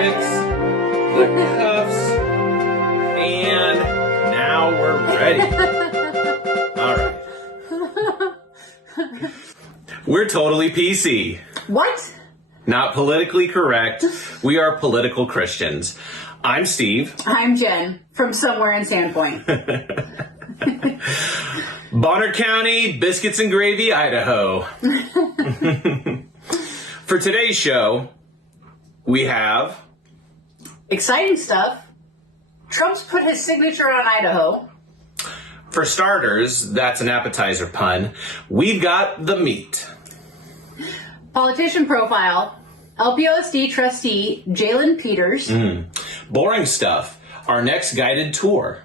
fix the cuffs, and now we're ready. All right. We're totally PC. What? Not politically correct. We are political Christians. I'm Steve. I'm Jen from somewhere in Sandpoint. Bonner County, biscuits and gravy, Idaho. For today's show, we have... Exciting stuff. Trump's put his signature on Idaho. For starters, that's an appetizer pun. We've got the meat. Politician profile. LPOSD trustee Jalen Peters. Boring stuff. Our next guided tour.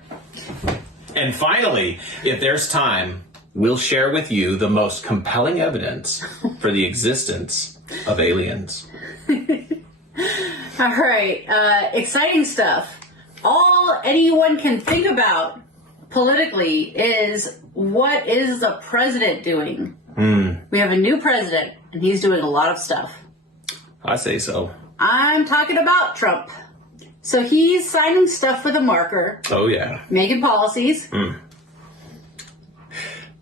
And finally, if there's time, we'll share with you the most compelling evidence for the existence of aliens. All right. Exciting stuff. All anyone can think about politically is, what is the president doing? We have a new president, and he's doing a lot of stuff. I say so. I'm talking about Trump. So he's signing stuff with a marker. Oh, yeah. Making policies.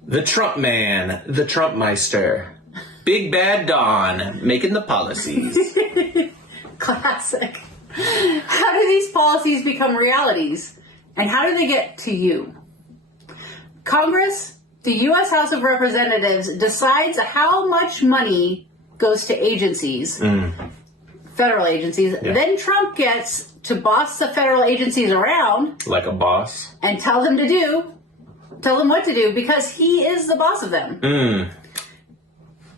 The Trump man, the Trump Meister. Big Bad Don, making the policies. Classic. How do these policies become realities? And how do they get to you? Congress, the U.S. House of Representatives, decides how much money goes to agencies, federal agencies. Yeah. Then Trump gets to boss the federal agencies around. Like a boss. And tell them what to do, because he is the boss of them.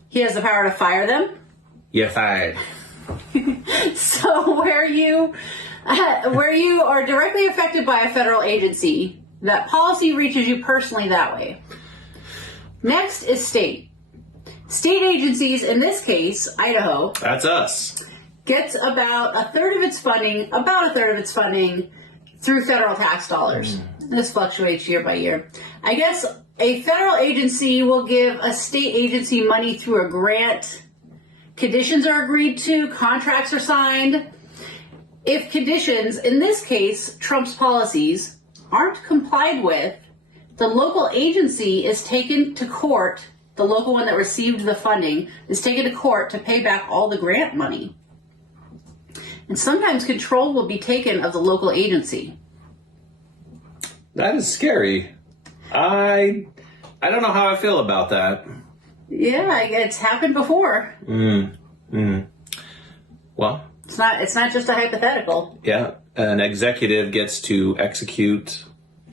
He has the power to fire them. You're fired. So where you are directly affected by a federal agency, that policy reaches you personally that way. Next is state. State agencies, in this case, Idaho. That's us. Gets about a third of its funding through federal tax dollars. This fluctuates year by year. I guess a federal agency will give a state agency money through a grant. Conditions are agreed to, contracts are signed. If conditions, in this case, Trump's policies, aren't complied with, the local agency is taken to court. The local one that received the funding is taken to court to pay back all the grant money. And sometimes control will be taken of the local agency. That is scary. I don't know how I feel about that. Yeah, it's happened before. Well, it's not just a hypothetical. yeah, an executive gets to execute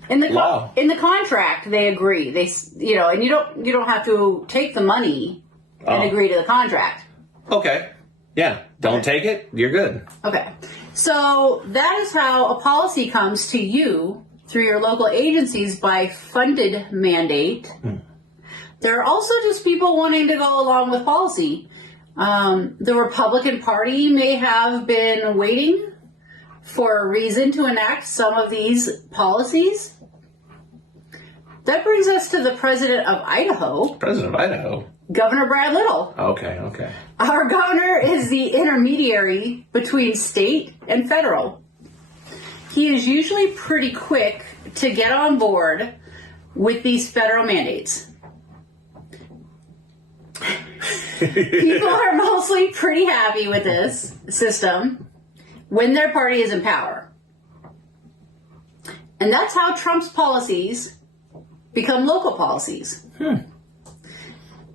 law. In the contract, they agree. And you don't have to take the money and agree to the contract. Okay. Yeah. Don't take it. You're good. Okay. So that is how a policy comes to you through your local agencies by funded mandate. There are also just people wanting to go along with policy. The Republican Party may have been waiting for a reason to enact some of these policies. That brings us to the president of Idaho. President of Idaho. Governor Brad Little. Okay. Our governor is the intermediary between state and federal. He is usually pretty quick to get on board with these federal mandates. People are mostly pretty happy with this system when their party is in power. And that's how Trump's policies become local policies.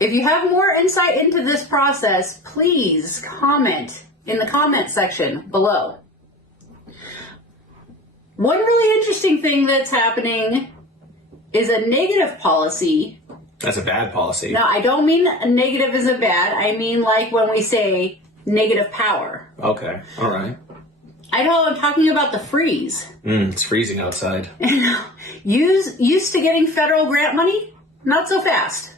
If you have more insight into this process, please comment in the comment section below. One really interesting thing that's happening is a negative policy. That's a bad policy. No, I don't mean a negative is a bad. I mean like when we say negative power. Okay. All right. I'm talking about the freeze. It's freezing outside. Used to getting federal grant money? Not so fast.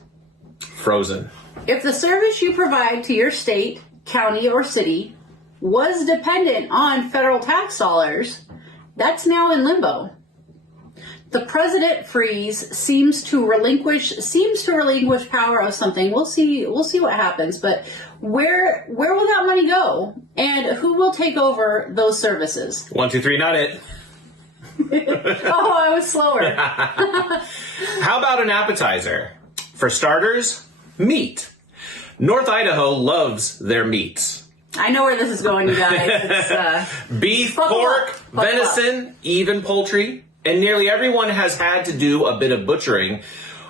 Frozen. If the service you provide to your state, county, or city was dependent on federal tax dollars, that's now in limbo. The president freeze seems to relinquish power of something. We'll see what happens, but Where will that money go? And who will take over those services? 1, 2, 3, not it. Oh, I was slower. How about an appetizer? For starters, meat. North Idaho loves their meats. I know where this is going, you guys. It's, Beef, buckle pork, up, buckle venison, even poultry. And nearly everyone has had to do a bit of butchering,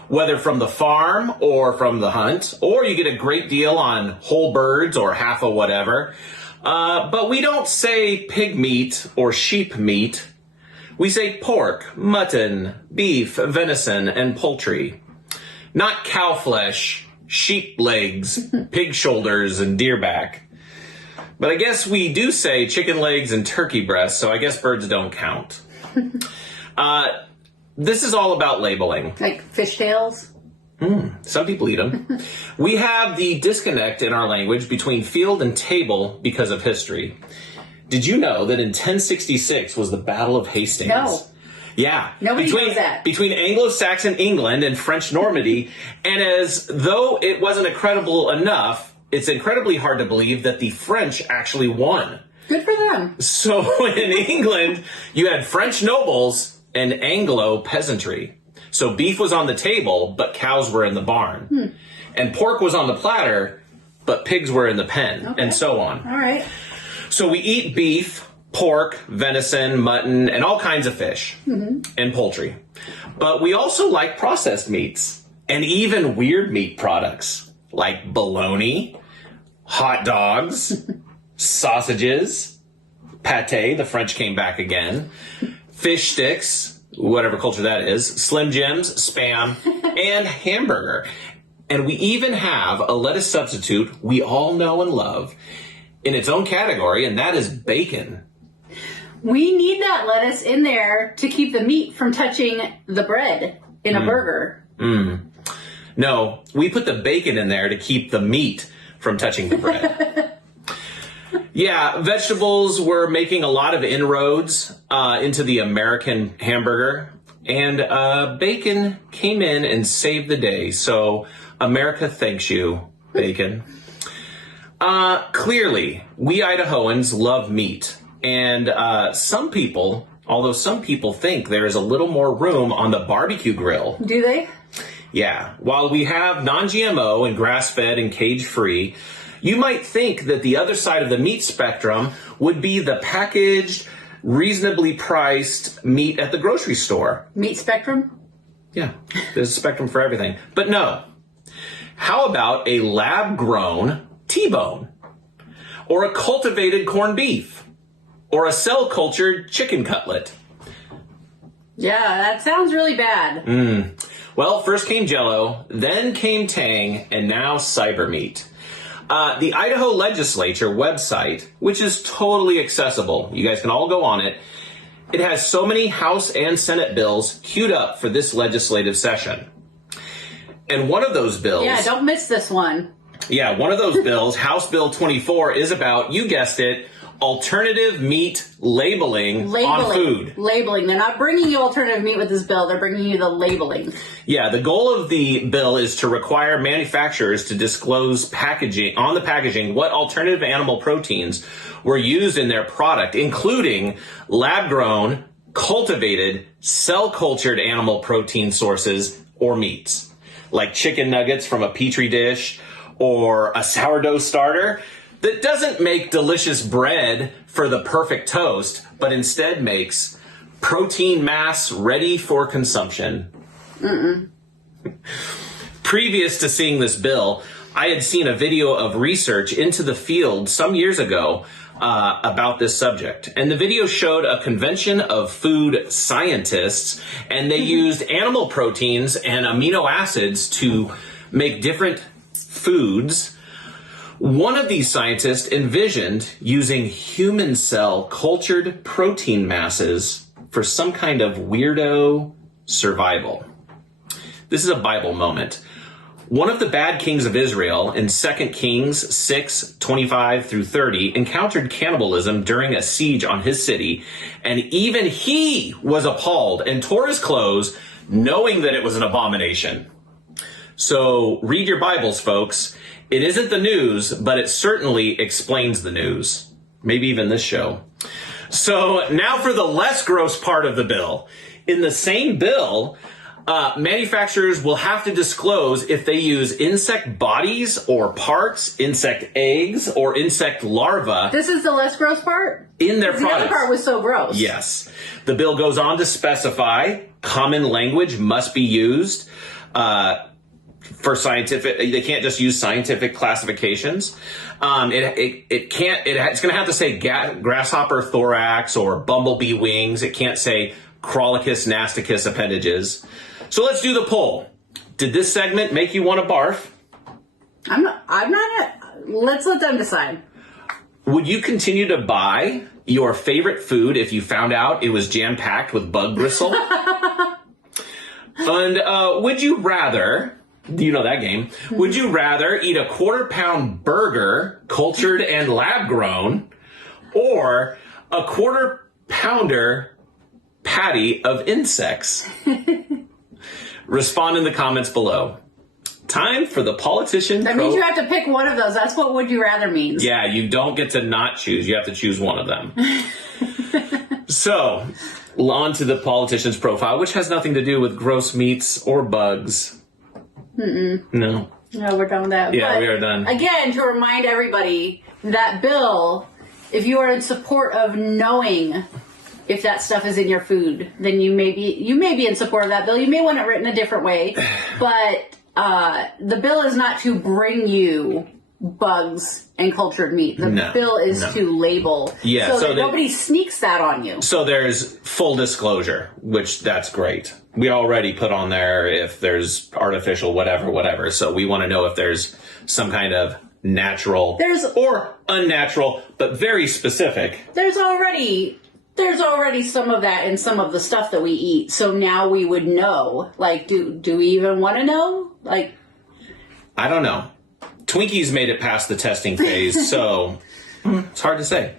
whether from the farm or from the hunt, or you get a great deal on whole birds or half of whatever. But we don't say pig meat or sheep meat. We say pork, mutton, beef, venison, and poultry. Not cow flesh, sheep legs, pig shoulders, and deer back. But I guess we do say chicken legs and turkey breasts, so I guess birds don't count. This is all about labeling. like fishtails. Some people eat them. We have the disconnect in our language between field and table because of history. Did you know that in 1066 was the Battle of Hastings? No. Yeah. Nobody knows that. Between Anglo-Saxon England and French Normandy, and as though it wasn't incredible enough, it's incredibly hard to believe that the French actually won. Good for them. So in England, you had French nobles and Anglo peasantry. So beef was on the table, but cows were in the barn. And pork was on the platter, but pigs were in the pen, and so on. All right. So we eat beef, pork, venison, mutton, and all kinds of fish and poultry. But we also like processed meats and even weird meat products like bologna, hot dogs, sausages, pate, the French came back again, fish sticks, whatever culture that is, Slim Jims, Spam, and hamburger. And we even have a lettuce substitute we all know and love in its own category, and that is bacon. We need that lettuce in there to keep the meat from touching the bread in a burger. No, we put the bacon in there to keep the meat from touching the bread. Yeah, vegetables were making a lot of inroads into the American hamburger, and bacon came in and saved the day. So America thanks you, bacon. Clearly, we Idahoans love meat. And some people, although some people think there is a little more room on the barbecue grill. Do they? Yeah. While we have non-GMO and grass-fed and cage-free, you might think that the other side of the meat spectrum would be the packaged, reasonably priced meat at the grocery store. Meat spectrum? Yeah, there's a spectrum for everything. But no. How about a lab-grown T-bone? Or a cultivated corned beef? Or a cell-cultured chicken cutlet? Yeah, that sounds really bad. Well, first came Jell-O, then came Tang, and now cyber meat. The Idaho Legislature website, which is totally accessible, you guys can all go on it, it has so many House and Senate bills queued up for this legislative session. And one of those bills... Yeah, don't miss this one. Yeah, one of those bills, House Bill 24, is about, you guessed it, alternative meat labeling on food. Labeling. They're not bringing you alternative meat with this bill. They're bringing you the labeling. Yeah, the goal of the bill is to require manufacturers to disclose packaging on the packaging what alternative animal proteins were used in their product, including lab-grown, cultivated, cell-cultured animal protein sources or meats, like chicken nuggets from a petri dish or a sourdough starter that doesn't make delicious bread for the perfect toast, but instead makes protein mass ready for consumption. Previous to seeing this bill, I had seen a video of research into the field some years ago about this subject. And the video showed a convention of food scientists, and they used animal proteins and amino acids to make different foods. One of these scientists envisioned using human cell cultured protein masses for some kind of weirdo survival. This is a Bible moment. One of the bad kings of Israel in 2 Kings 6:25 through 30 encountered cannibalism during a siege on his city, and even he was appalled and tore his clothes, knowing that it was an abomination. So read your Bibles, folks. It isn't the news, but it certainly explains the news. Maybe even this show. So now for the less gross part of the bill. In the same bill, manufacturers will have to disclose if they use insect bodies or parts, insect eggs, or insect larvae. This is the less gross part? In their The products. other part was so gross. Yes. The bill goes on to specify common language must be used for scientific. They can't just use scientific classifications. It's going to have to say grasshopper thorax or bumblebee wings. It can't say Crawlicus nasticus appendages. So let's do the poll. Did this segment make you want to barf? I'm not. Let's let them decide. Would you continue to buy your favorite food if you found out it was jam-packed with bug bristle? And would you rather, you know that game, would you rather eat a quarter-pound burger, cultured and lab-grown, or a quarter-pounder patty of insects? Respond in the comments below. Time for the politician. That means you have to pick one of those. That's what would you rather means. Yeah, you don't get to not choose. You have to choose one of them. So, on to the politician's profile, which has nothing to do with gross meats or bugs. No. No, we're done with that. Yeah, But we are done. Again, to remind everybody, that bill, if you are in support of knowing if that stuff is in your food, then you may be in support of that bill. You may want it written a different way, but the bill is not to bring you bugs and cultured meat. The bill is to label, so that nobody sneaks that on you. So there's full disclosure, which that's great. We already put on there if there's artificial whatever. So we want to know if there's some kind of natural or unnatural, but very specific. There's already some of that in some of the stuff that we eat. So now we would know. Like, do we even want to know? Like, I don't know. Twinkies made it past the testing phase, so it's hard to say.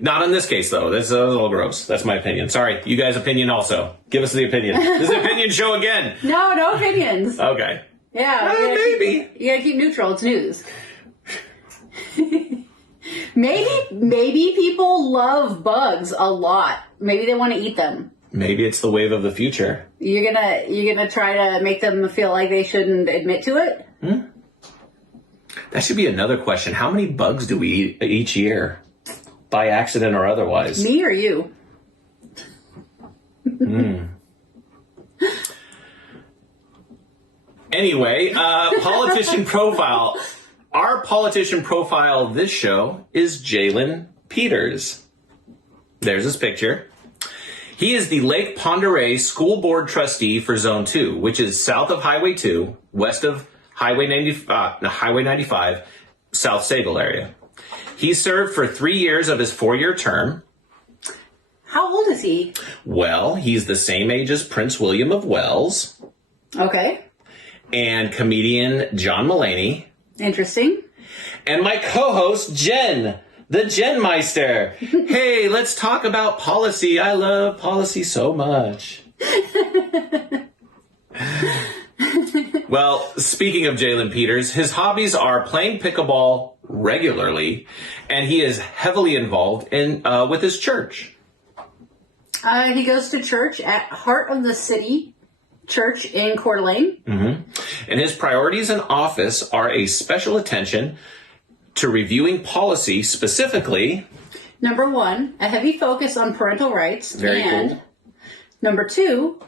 Not in this case, though. This is a little gross. That's my opinion. Sorry, you guys' opinion also. Give us the opinion. This is the opinion show again. No opinions. Okay. Yeah. Maybe. You gotta keep neutral. It's news. Maybe people love bugs a lot. Maybe they want to eat them. Maybe it's the wave of the future. You're gonna try to make them feel like they shouldn't admit to it? That should be another question. How many bugs do we eat each year? By accident or otherwise? Me or you? Anyway, politician profile. Our politician profile this show is Jalen Peters. There's his picture. He is the Lake Pend Oreille School Board Trustee for Zone 2, which is south of Highway 2, west of Highway 95, South Sable area. He served for 3 years of his 4-year term. How old is he? Well, he's the same age as Prince William of Wales. Okay. And comedian John Mulaney. Interesting. And my co-host, Jen, the Genmeister. Hey, let's talk about policy. I love policy so much. Well, speaking of Jalen Peters, his hobbies are playing pickleball regularly, and he is heavily involved in with his church. He goes to church at Heart of the City Church in Coeur d'Alene. And his priorities in office are a special attention to reviewing policy, specifically... Number 1, a heavy focus on parental rights. Very cool. Number 2,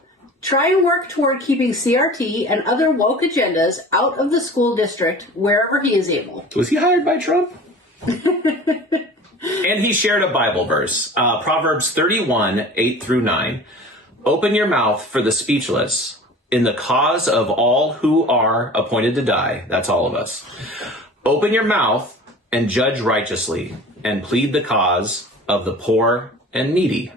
try and work toward keeping CRT and other woke agendas out of the school district wherever he is able. Was he hired by Trump? And he shared a Bible verse, Proverbs 31, 8 through 9. Open your mouth for the speechless in the cause of all who are appointed to die. That's all of us. Open your mouth and judge righteously and plead the cause of the poor and needy.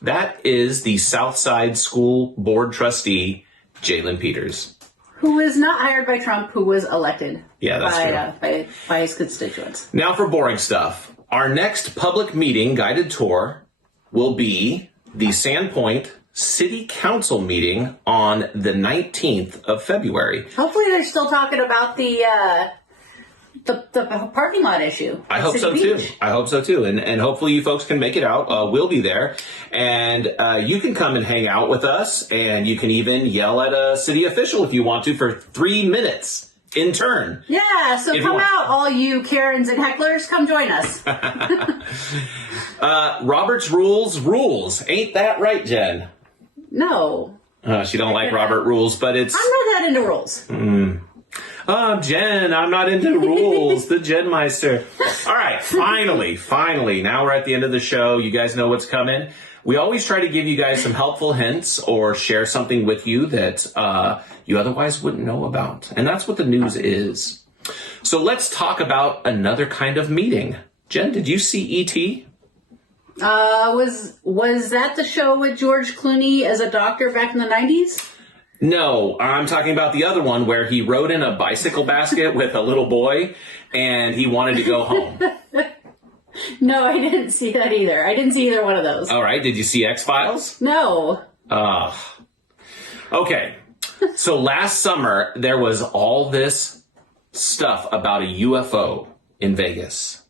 That is the Southside School Board Trustee, Jalen Peters. Who was not hired by Trump, who was elected by his constituents. Now for boring stuff. Our next public meeting guided tour will be the Sandpoint City Council meeting on the 19th of February. Hopefully they're still talking about the the parking lot issue. I at hope so City too. Beach. I hope so too. And hopefully you folks can make it out. We'll be there. And you can come and hang out with us. And you can even yell at a city official if you want to for 3 minutes in turn. Yeah, so If you come want. out, all you Karens and hecklers. Come join us. Robert's rules. Ain't that right, Jen? No, She don't like Robert rules, but it's... I'm not that into rules. Jen, I'm not into rules. The Jenmeister. All right, finally. Now we're at the end of the show. You guys know what's coming. We always try to give you guys some helpful hints or share something with you that you otherwise wouldn't know about. And that's what the news is. So let's talk about another kind of meeting. Jen, did you see E.T.? Was that the show with George Clooney as a doctor back in the 90s? No, I'm talking about the other one where he rode in a bicycle basket with a little boy and he wanted to go home. No, I didn't see that either. I didn't see either one of those. All right, did you see X-Files? No. Okay. So last summer, there was all this stuff about a UFO in Vegas.